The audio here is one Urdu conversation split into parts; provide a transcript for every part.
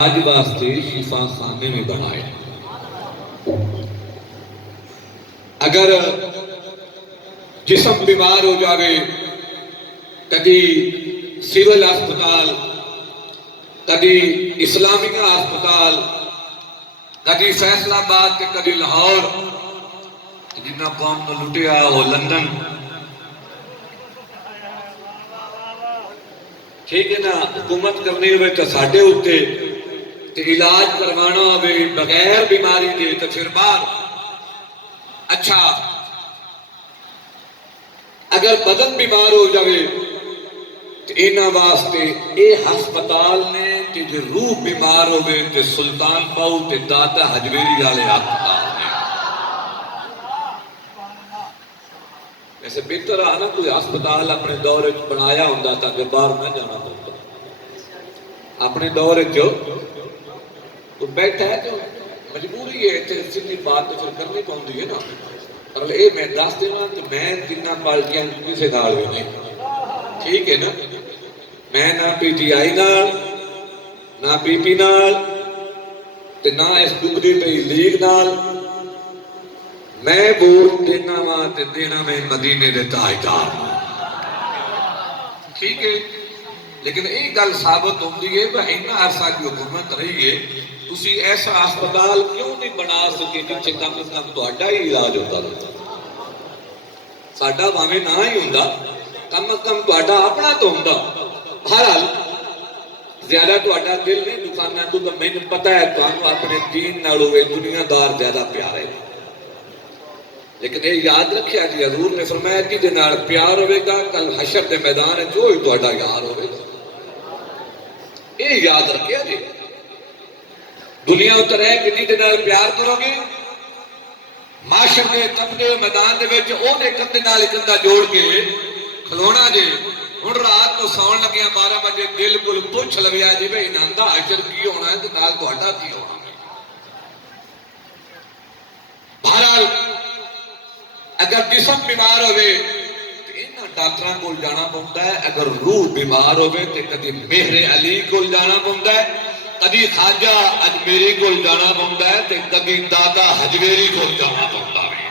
آج واسطے شفا خانے میں بنائے۔ اگر جسم بیمار ہو جاوے، کدی سول ہسپتال، کدی اسلامیہ ہسپتال، کدی فیصل آباد تے کدی لاہور، جنہ قوم نے لٹیا وہ لندن، ٹھیک ہے نا، حکومت کرنی ہوئے تو ساڈے اتے، تے علاج کروانا ہوئے بغیر بیماری دے تو پھر باہر۔ اچھا اگر بدن بیمار ہو جاوے تو انہاں واسطے اے ہسپتال نے، کہ جو روح بیمار ہوئے تے سلطان پاؤ تے داتا حجویری والے ہسپتال نے۔ ویسے بہتر آنا کوئی ہسپتال اپنے دور بنایا ہوندا تاکہ باہر نہ جانا پڑتا۔ اپنے دور جو تو بیٹھا ہے تو مجبوری ہے، سیدھی بات تو پھر کرنی پوندی ہے نا۔ اور اے میں دس دینا کہ میں جنہ پارٹیاں کسی نال بھی نہیں، ٹھیک ہے نا، میں نہ پی ٹی آئی نال، نہ پی پی نال، تے نہ اس ڈگری پہ لیگ نال، میں ووٹ دینا وا تے دینا میں مدینے دے تاجدار، ٹھیک ہے۔ لیکن ایک گل ثابت ہوندی ہے کہ اتنا عرصہ کی حکومت رہی ہے، تسی ایسا ہسپتال کیوں نہیں بنا سکے جتھے کم از کم تہاڈا ہی علاج ہوتا رہتا؟ ساڈا بھاویں نہ ہی ہوندا، کم از کم تہاڈا اپنا تو ہوندا۔ بہرحال زیادہ تہاڈا دل نہیں دکھانا، تو مینوں پتہ ہے تہانوں اپنے دین نالوں اے دنیا دار زیادہ پیارے، لیکن یہ یاد رکھیا جی، حضور نے فرمایا کہ جے نال پیار ہوئے گا کل حشر دے میدان وچ وہی تہاڈا یار ہوئے گا۔ یہ یاد رکھیا جی، دنیا اتر ہے کہ جے نال پیار کرو گے، معاشر کے کپڑے میدان دے وچ اونے کندھے نال کندھا جوڑ کے کھلونا جے۔ ہن رات کو سون لگیا 12 بجے دل کول پوچھ لویا جی بھئی انہاں دا حشر کی ہونا ہے تے نال تہاڈا کی ہونا ہے۔ بہرحال اگر جسم بیمار ہوئے تو انہاں ڈاکٹراں کول جانا پوندا ہے، اگر روح بیمار ہوئے تو کدی مہر علی کول جانا پوندا ہے، کدی خواجہ اجمیری کول جانا پوندا ہے، تے کدی دادا حجویری کول جانا پوندا ہے۔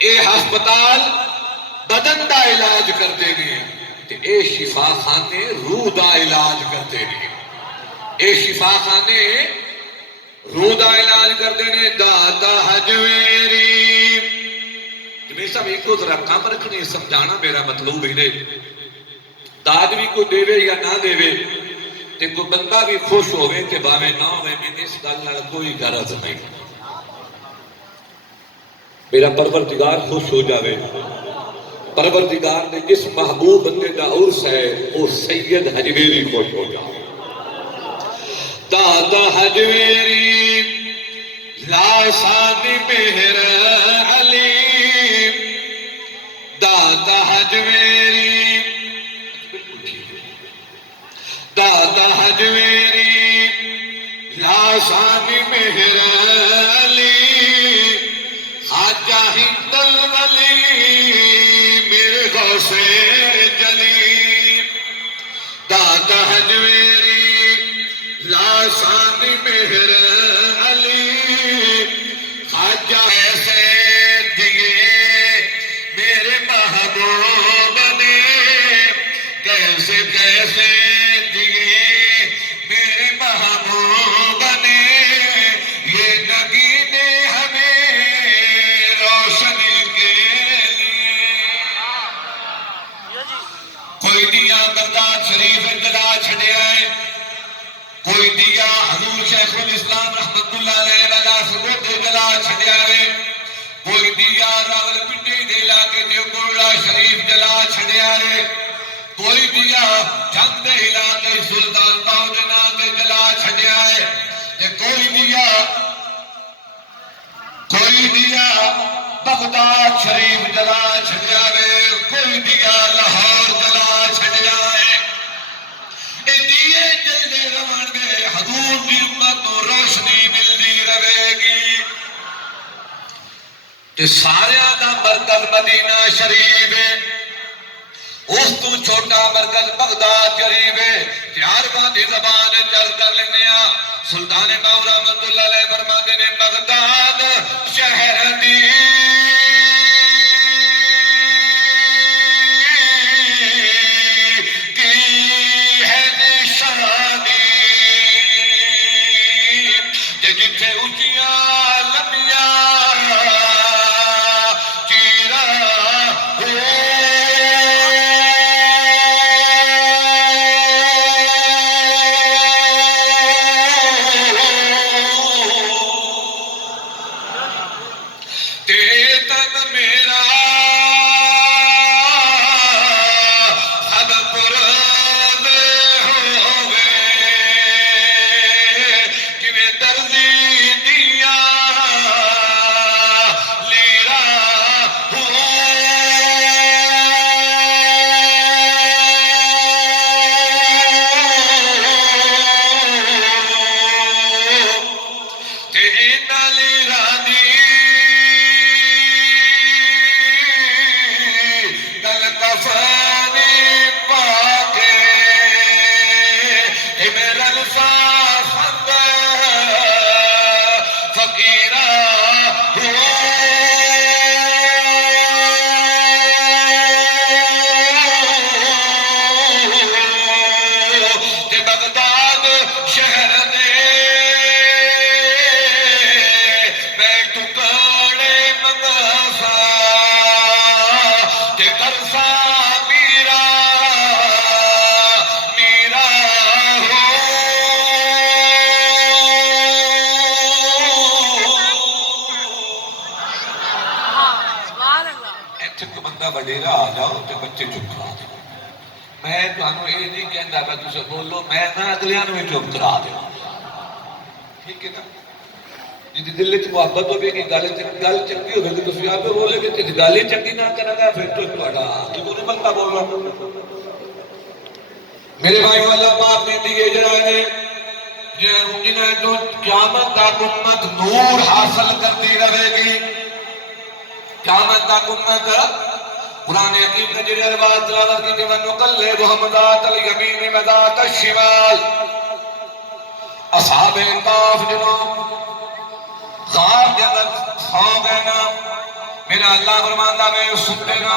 اے ہسپتال بدن دا علاج کرتے ہیں تے اے شفا خانے روح دا علاج کرتے ہیں۔ اے شفا خانے روح دا علاج کرتے ہیں۔ داتا حجویری جمعی صاحب ایک کو ذرا کام رکھنے سمجھانا میرا مطلوب ہی نہیں، داد بھی کوئی دے یا نہ دے تے کوئی بندہ بھی خوش ہوئے کہ باوے نہ ہوئے، میں اس گل نال کوئی غرض نہیں، میرا پروردگار خوش ہو جاوے۔ پروردگار نے جس محبوب بندے دا عرس ہے وہ سید حجویری خوش ہو جاوے۔ داتا حجویری لاسانی مہر علی، داتا حجویری، داتا حجویری لاسانی مہر علی، خواجہ ہند الولی میرے غوث جلی، داتا حجویری لاسانی مہر علی، خواجہ ایسے دیے میرے محبوب نے، کیسے کیسے دیے میرے محبوب نے، یہ نگینے ہمیں روشنی کے لیے۔ کوئی دیا بغداد شریف جلا چھڑیا ہے، کوئی دیا حضور شیخ الاسلام رحمت اللہ علیہ والا ثبوت جلا چھڑیا ہے، کوئی دیا راول پنڈی دے علاقے دے گوڑا شریف جلا چھڑیا ہے، کوئی دیا جنگ دے علاقے سلطان باؤ دے نام دے جلا چھڑیا ہے، کوئی دیا بغداد شریف جلا چھڑیا ہے، کوئی دیا لاہور جلا چھڑیا ہے۔ اے دیئے جلدے رون گے، حضور دی امت کو روشنی ملدی رہے گی۔ کہ سارے دا مرکز مدینہ شریف ہے، اس تو چھوٹا مرکز بغداد قریب ہے ہر باندھی زبان چل کر لینے سلطان باور رحمت اللہ علیہ فرماتے نے بغداد شہر دی کی ہے نشانی کہ جتھے اونچیاں لمبیاں چیرا وڈیرا آ جاؤ تے بچے چپ کرا دو میں تمہیں یہ نہیں کہتا میں تجھے بولو میں نہ اگلیاں بھی چپ کرا دوں ٹھیک ہے نا جی دل چ محبت ہوگی کہ گل چنگی ہوگی تو تھی آپ بولے کہ گل ہی چنگی نہ کرے گا پھر تو تھوڑا نہیں بنتا بولنا میرے بھائیو اللہ پاک نے دیے جڑا ہے جنہیں تو قیامت تک امت نور حاصل کرتی رہے گی قیامت تک امت قرآن حکیم نے جڑے الفاظ تلاوت کی کہ وَنُقَلِّبُهُمْ ذَاتَ الْيَمِينِ وَذَاتَ الشِّمَالِ اصحاب کاف جنہوں غار کے اندر سو گئے نا میرا اللہ فرماتا میں سنتے نا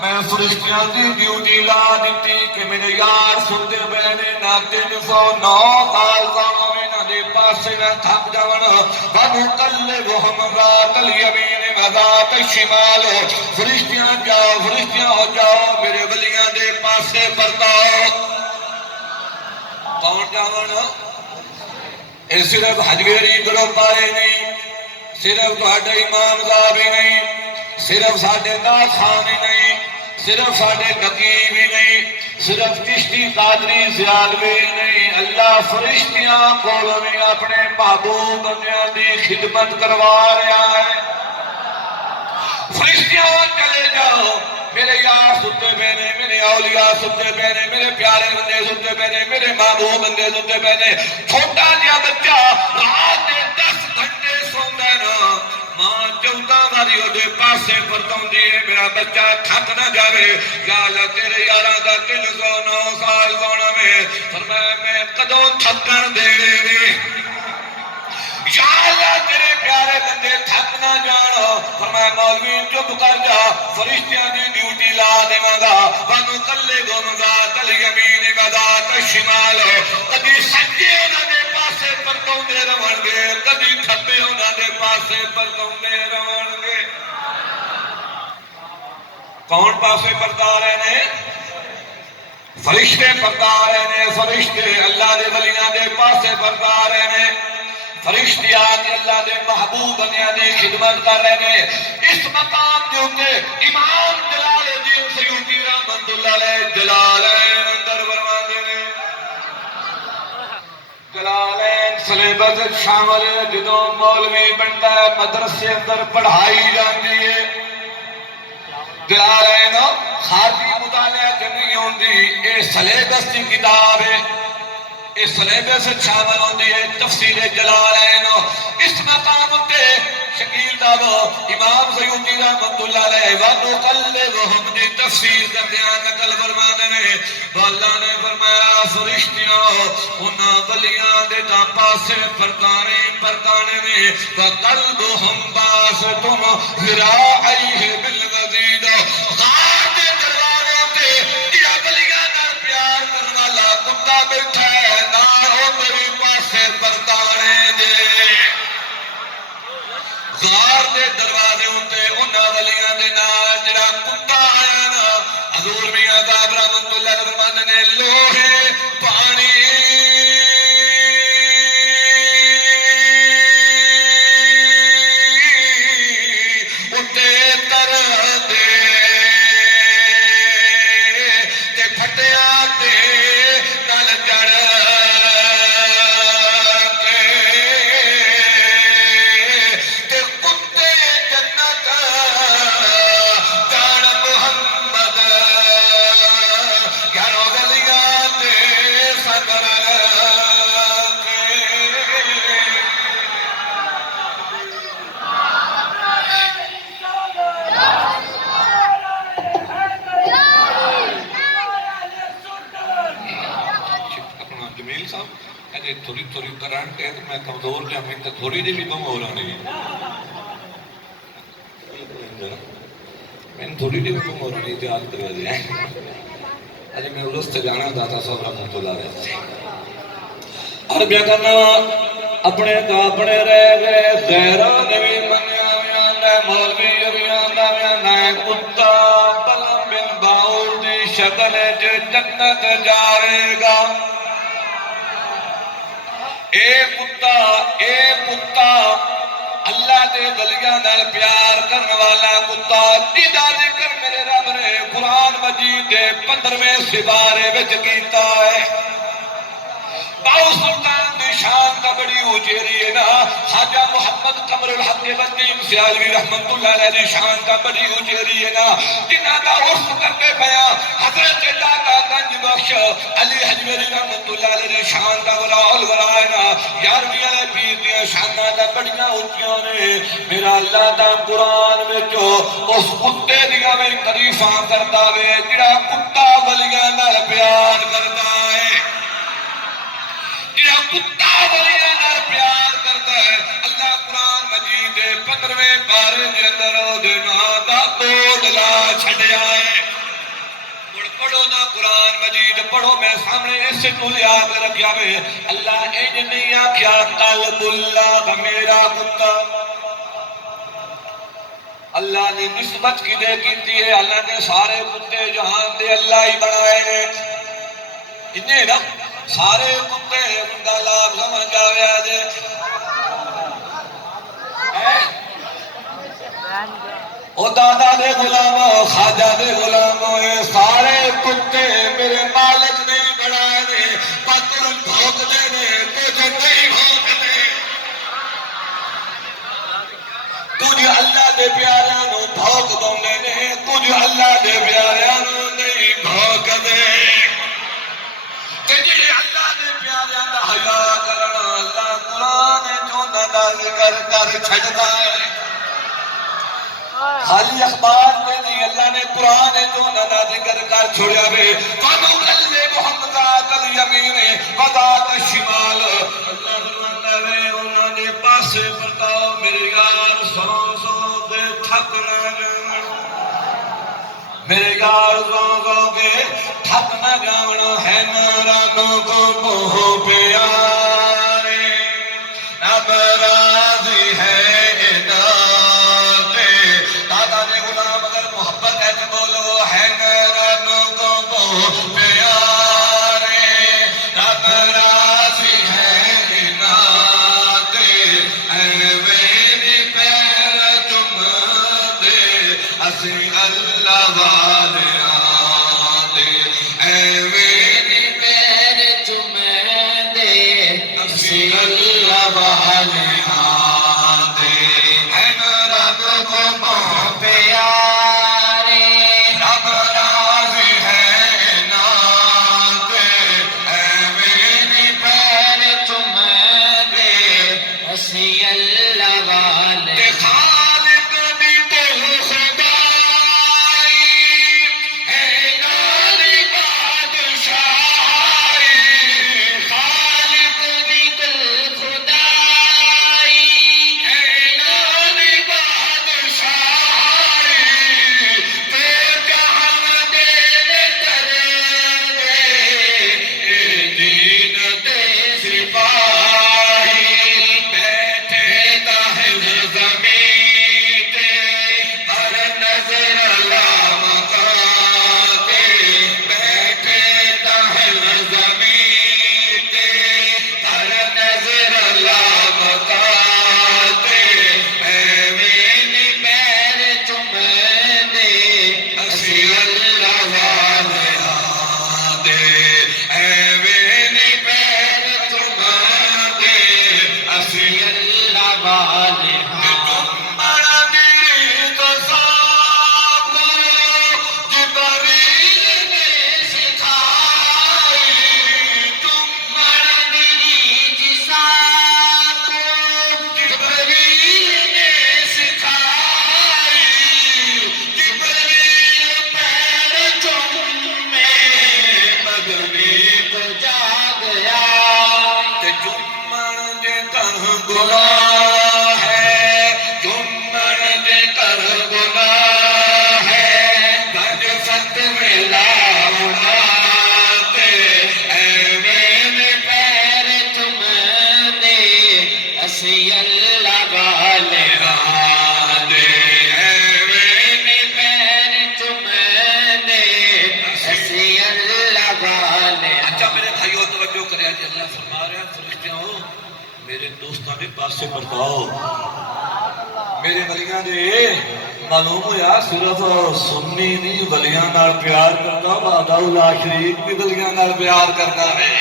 میں فرشتیاں دی ڈیوٹی لا دیتی کہ میرے یار سنتے بہنے نہ 309 سال زانوں میں نہ دے پاسے نہ تھک جاون وَنُقَلِّبُهُمْ ذَاتَ الْيَمِينِ وَذَاتَ الشِّمَالِ فرشتیاں جاؤ فرشتیاں ہو جاؤ میرے ولیاں دے پاسے پرتاؤ کون جاون اے صرف حجویری گروپ آئے نہیں صرف تہاڈے امام صاحب ہی نہیں صرف ساڈے ناخان ہی نہیں صرف ساڈے نقیب ہی نہیں صرف چشتی قادری زیادوی نہیں اللہ فرشتیاں کولوں بھی اپنے محبوب بندیاں دی خدمت کروا رہا ہے فرشتیاں چلے جاؤ میرے یار ستے پہنے میرے اولیاء ستے پہنے میرے پیارے بندے ستے پہنے میرے محبوب بندے ستے پہنے چھوٹا جہا بچہ رات دے 10 گھنٹے سوندا ہے نا ماں 14 باری وہ پاسے پرتاؤندی ہے میرا بچہ تھک نہ جاوے یا اللہ تیرے یاراں دا 309 سال سونا میں فرمایا میں کدوں تھکن دے یا اللہ تیرے پیارے بندے تھک نہ جانا فرمایا مولوی چپ کر جا فرشتیاں دی ڈیوٹی لا دیواں گا وَنُقَلِّبُهُمْ ذَاتَ الْيَمِينِ وَذَاتَ الشِّمَالِ کدی سجے انہاں دے پاسے پرتاؤندے رہن گے کدی کھبے انہاں دے پاسے پرتاؤندے رہن گے کون پاسے پرتا رہے نے فرشتے پرتا رہے نے فرشتے اللہ دے ولیاں دے پاسے پرتا رہے نے فرشتیان اللہ دے محبوب بنیاں دی خدمت کر رہے نے اس مقام دے ہوتے امام جلال الدین سیوطی رحمت اللہ علیہ جلالین اندر فرما دے نے جلالین سلیبس شامل جدوں مولوی بنتا ہے مدرسے اندر پڑھائی جاندی ہے جلالین خارجی مطالعہ نہیں ہوندی اے سلیبس کی کتاب ہے اس سلیبس شامل ہوندی ہے تفسیر جلالین اس مقام تے شکیل دارو امام سیوطی رحمت اللہ علیہ وَنُقَلِّبُهُمْ دی تفسیر کردیاں نقل فرمانے نے تو اللہ نے فرمایا فرشتیاں انہاں ولیاں دے تا پاسے پرکانے نے وَقَلْبُهُمْ بَاسِطٌ ذِرَاعَيْهِ بِالْوَزِيدِ غار دے دروازے تے یا ولیاں نال پیار کرن والا کتا بیٹھا ہے غار دے دروازے ہوتے انہاں ولیاں دے نال جڑا کتا آیا نا حضور میاں صاحب رحمت اللہ علیہ فرماندے نے لوہے پانی اتے تر دے تے پھٹیا تے نال جڑ تھوڑی تھوڑی کرنٹ ہے تو میں کمزور جا میں تو تھوڑی دی بھی کم ہو رہا نہیں میں تھوڑی دی بھی کم ہو رہا نہیں تیار کروا دیا اجھے میں ارس سے جانا داتا صاحب رحمت اللہ رہے عربیہ کرنا اپنے کاپڑے رہ گئے غیران بھی منیا ویاں مولوی ویاں نئے کتا بلم بن باؤل دی شکل جو جنت جاوے گا اے کتا اللہ دے ولیاں نال پیار کرنے والا کتا جدا ذکر میرے رب نے قرآن مجید دے 15ویں سپارے وچ کیتا ہے باؤ سلطان دی شان کا بڑی اونچیری ہے نا خواجہ محمد قمر الحق وسیم سیالوی رحمت اللہ علیہ دی شان کا بڑی اونچیری ہے نا جنہ کا عرف کرتے پیا حضرت داتا گنج بخش علی حجویری رحمت اللہ علیہ دی شان کا ولا ہے نا یارویں علیہ پیر دیا شانہ کا بڑیاں اونچیاں نے میرا اللہ دا قرآن میں جو اس کتے دیا میں تعریفاں کرتا ہے جڑا کتا ولیاں نال پیار کرتا ہے یہ کتا ولیاں نال پیار کرتا ہے اللہ قرآن مجید 15ویں پارے دے اندر دے نام دا بودلا چھڈیا ہے پڑھو نا قرآن مجید پڑھو میں سامنے اسے تو یاد رکھیا وے اللہ انج نہیں آکھیا قلب اللہ میرا کتا اللہ نے نسبت کی دے کیتی ہے اللہ نے سارے کتے جہان دے اللہ ہی بنائے ہیں انہیں نا سارے کتے اندہ لاب سمجھ جاوے آجے او دادا دے غلاموں خواجہ دے غلاموں سارے کتے میرے مالک نے بنائے نے پتر بھوک دے نے تجھے نہیں بھوک دے تجھے اللہ دے پیاریاں نو بھوک دونے نے تجھے اللہ دے پیاریاں نو نہیں بھوک دے تجھے اللہ دے پیاریاں دا حیا کرنا اللہ قرآن جو ندا ذکر کر چھڑتا ہے خالی اخبار میں نہیں اللہ نے قرآن جو ندا ذکر کر چھوڑیا بے وَنُقَلِّبُهُمْ ذَاتَ الْيَمِينِ وَذَاتَ الشِّمَالِ اللہ فرماتا ہے انہوں نے پاسے بتاؤ میرے یار سو کے تھک نہ جاؤں میرے یار سو کے تھک نہ جاؤں ہے نارانوں کو بہو پیارے اب راضی ہے گناہ ہے، جمن دے کر گناہ ہے، گج ست میں لاؤنا تے ایویں پیر تمنے اسی اللہ والے دے، ایویں پیر تمنے اسی اللہ والے۔ اچھا میرے بھائیو توجہ کرے، آج اللہ فرما رہے ہیں فرشتیوں میرے دوستاں دے پاسے پرتاؤ، میرے ولیاں دے معلوم ہوا صرف سنی نہیں ولیاں نال پیار کرتا، وحدہ لا شریک بھی ولیاں نال پیار کرتا ہے۔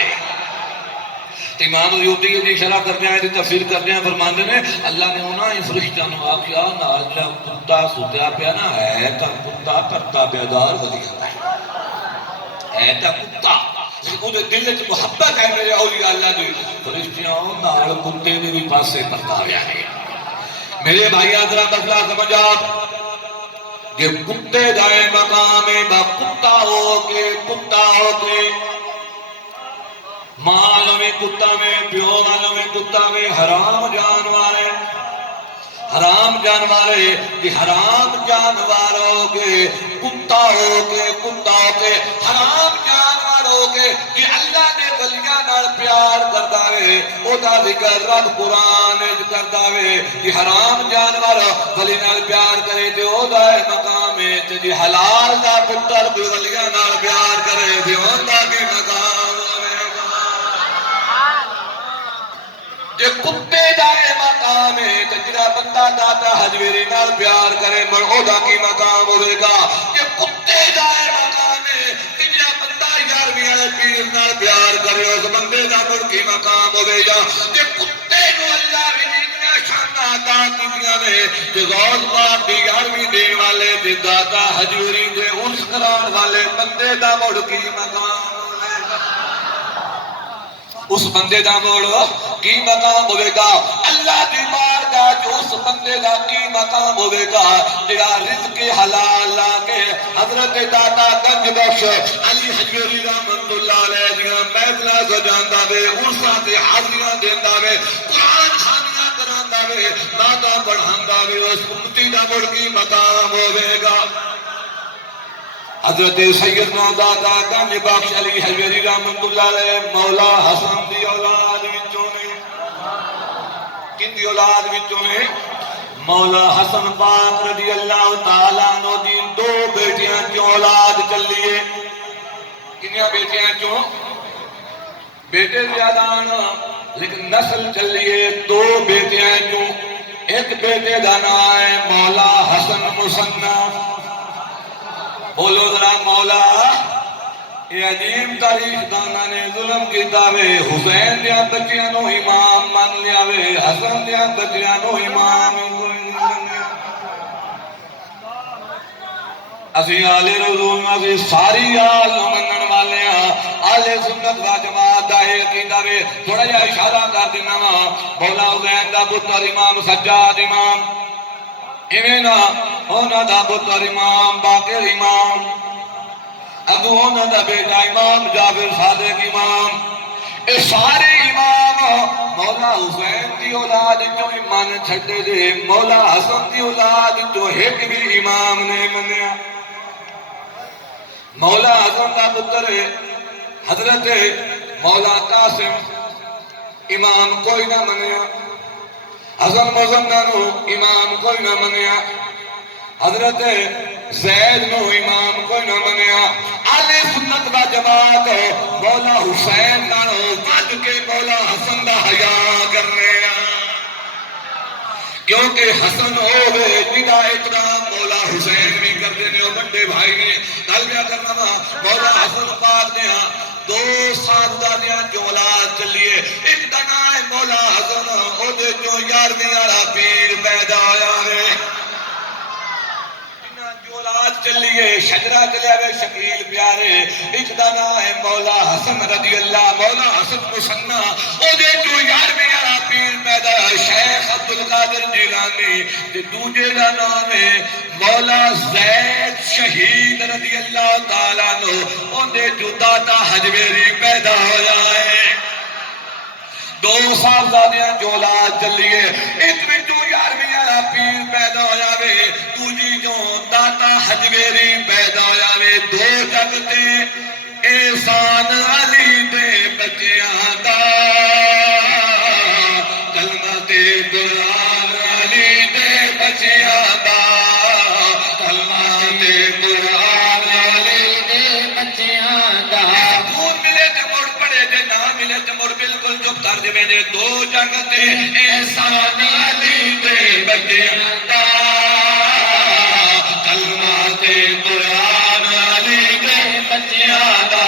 امام یوتی دی شرح کرنے آئے، تفسیر کرنے آئے، فرماندے نے اللہ نے انہاں ہی فرشتیاں نوں آکھیا نال جا کتا ستیا پیا نا ہے تا کتا کرتا بیدار ولیاں دا ہے تا کتا، وہ دل وچ محبت ہے میرے اولیاء اللہ دی، فرشتیاں نال کتے دے بھی پاسے پرتاویا ہے۔ میرے بھائی ذرا مسئلہ سمجھ آپ، یہ کتے جائے مقام با کتا ہو کے مال میں کتا میں پیو والوں میں کتا میں حرام جانوارے کہ حرام جانواروں کے کتا ہو کے حرام جانواروں کے کہ اللہ نے ولیاں نال پیار کردا وے، او دا ذکر رب قرآن وچ کردا وے کہ حرام جانور ولی نال پیار کرے تے او دا مقام ہے، تے جی حلال دا پتر بھی ولیاں نال پیار کرے تے او دا بھی مقام جے کتے جائے مقام ہے، جڑا بندہ داتا حجویری نال پیار کرے مر او دا کی مقام ہوئے گا۔ جے کتے جائے مقام ہے، جڑا بندہ یارویں والے پیر نال پیار کرے اس بندے دا مر کی مقام ہوئے گا۔ جے کتے کو اللہ بھی اتنا شان عطا کیتیاں نے، جے غوث پاک دی یارویں دین والے تے داتا حجویری دے عرس کران والے بندے دا مر کی مقام اس بندے دا موڑ کی مقام ہوئے گا۔ اللہ دی بارگاہ جو اس بندے دا کی مقام ہوئے گا جڑا رزق حلال لا کے حضرت داتا گنج بخش علی حجویری رحمت اللہ علیہ دیاں محفلاں سجاندا وے، عرساں تے حاضریاں دیندا وے، قرآن خوانیاں کراندا وے، نعتاں پڑھاندا وے، اس امتی دا موڑ کی مقام ہوئے گا۔ حضرت سیدنا داتا گنج بخش علی حجویری رحمت اللہ علیہ مولا حسن دی اولاد وچوں نے، کن دی اولاد وچوں نے؟ مولا حسن پاک رضی اللہ تعالیٰ عنہ دی دو بیٹیاں چوں اولاد چلیے، کنیاں بیٹیاں چوں؟ بیٹے زیادہ آنا لیکن نسل چلیے دو بیٹیاں چوں، ایک بیٹے دا نام ہے مولا حسن مصنع، بولو ذرا مولا، یہ عجیب تاریخ دانا نے ظلم کیتا وے، حسین دیاں بچیاں نو امام مان لیا وے، حسن دیاں بچیاں نو امام اسی آل رسول اسی ساری آل منن والے ہیں، آل سنت و جماعت دا عقیدہ وے۔ تھوڑا جہا اشارہ کر دینا وا، مولا حسین دا پتر امام سجاد امام ایمینا ہونا دا پتر امام باقر امام، ابو ہونا دا بیٹا امام جعفر صادق امام، اے سارے امام مولا حسین دی اولاد جو ایمان چھڑے دے، مولا حسن دی اولاد جو ایک بھی امام نے منیا۔ مولا حسن دا پتر حضرت مولا قاسم امام کوئی نہ منیا، حسن مصنع نو امام کوئی نہ منیا، حضرت زید نو امام کوئی نہ منیا، آل سنت و جماعت مولا حسین نانو بج کے مولا حسن دا حیاء کرنے کیونکہ حسن ہوئے جدا اقدام مولا حسین بھی کر دینے اور بڑے بھائی نے گل بیا کرنا مولا حسن پاک نے دو ساتھ جو اولاد چلیے، ایک دنا ہے مولا حسن او دے جو 11ویں والا پیر پیدا ہویا ہے، جو اولاد چلیے شجرہ چلے ہوئے شکیل پیارے، ایک دنا ہے مولا حسن رضی اللہ، مولا حسن مصنع او دے جو 11ویں والا پیر پیدا ہے شیخ عبدالقادر جیلانی، دوجے دا نام ہے مولا زید شہید رضی اللہ تعالیٰ عنہ، ان دے جو داتا حجویری پیدا ہو جائے، دو صاحبزادیاں جولا چلیے ایک بچوں 11ویں والا پیر پیدا ہویا وے دوجی جو داتا حجویری پیدا ہویا وے دو جگتے احسان علی دے بچیاں دا کلمہ تے قرآن علی دے بچیاں دا کلمہ تے قرآن علی دے بچیاں دا سکون ملے تے مڑ پڑے تے نہ ملے تے مڑ بالکل چپ کر دے میں دو جگتے احسان علی دے بچیاں دا کلمہ تے قرآن علی دے بچیاں دا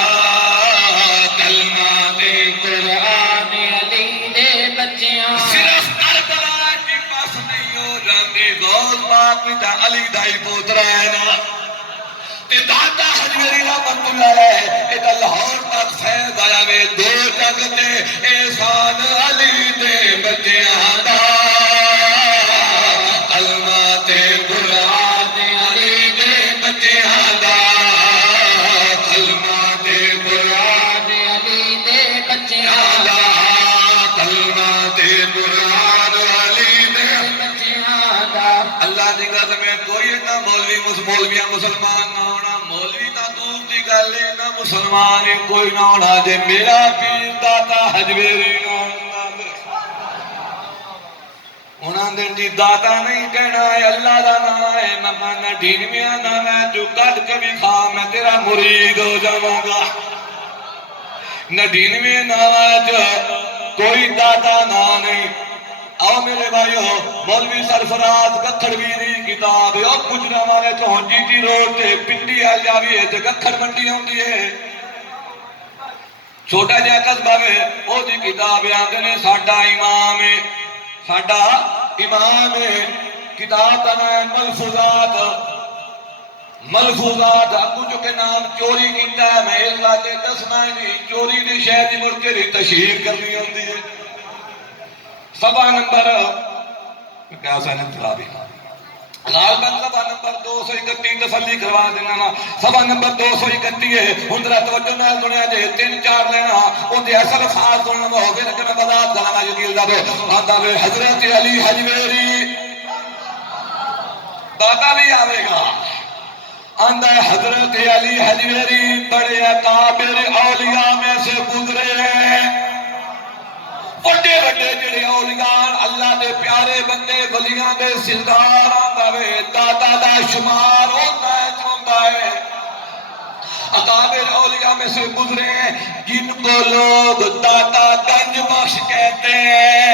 کلمہ تے قرآن علی دے بچیاں صرف کربلا کی پاس نہیں ہو جاندی غوث پاک دا علی دا ہی پوترا ہے نا تے داتا حجویری رحمت اللہ علیہ اے لاہور تک فیض آیا وے دو جگتے احسان علی دے بچیاں دا کلمہ تے قرآن علی دے بچیاں دا کلمہ تے قرآن علی دے بچیاں دا کلمہ تے قرآن علی دے بچیاں دا اللہ دی قسم ہے کوئی نہ مولویاں مسلمان نہ ہونا مولوی نہ دور دی گل ہے نہ مسلمان کوئی نہ ہونا جے میرا پیر داتا حجویری نہ ہونا انہاں دن جی داتا نہیں کہنا ہے اللہ دا نام ہے میں نہ ڈھینویاں نہ میں جو کٹ کے بھی کھا میں تیرا مرید ہو جاؤں گا نہ ڈھینویں نہ جو کوئی داتا نہ نہیں آؤ میرے بھائیو مولوی سرفراز گکھڑوی دی کتاب ہے اور گجرا والے تو جی جی روڈ تے پنڈی آ جاوی ہے تے گکھڑ منڈی ہوندی ہے چھوٹا جہا قصبہ ہے او دی کتاب آندے نے ساڈا امام ہے کتاب کا نام ملفوظات ابو جو کے نام چوری کیتا ہے میں اس بات دسنا ہی نہیں چوری دی شہر دی مڑ کے تشہیر کرنی ہوندی ہے صفحہ نمبر کیا سا انتخابی غالباً صفحہ نمبر 231 تسلی کروا دینا نا صفحہ نمبر 231 ہے ہندرہ توجہ نال دنیا جے 3-4 لینا او دے اصل خاص دنیا میں ہوگے لیکن میں بذات دلانا یقیل دا بے آدھا بے حضرت علی حجویری داتا بھی آوے گا آندہ حضرت علی حجویری بڑے اکابر اولیاء میں سے گزرے ہیں بڑے بڑے جڑے اولیاء اللہ دے پیارے بندے ولیاں دے سردار آندا وے داتا دا شمار ہوتا ہے چوندا ہے اکابر اولیاء میں سے گزرے ہیں جن کو لوگ داتا گنج بخش کہتے ہیں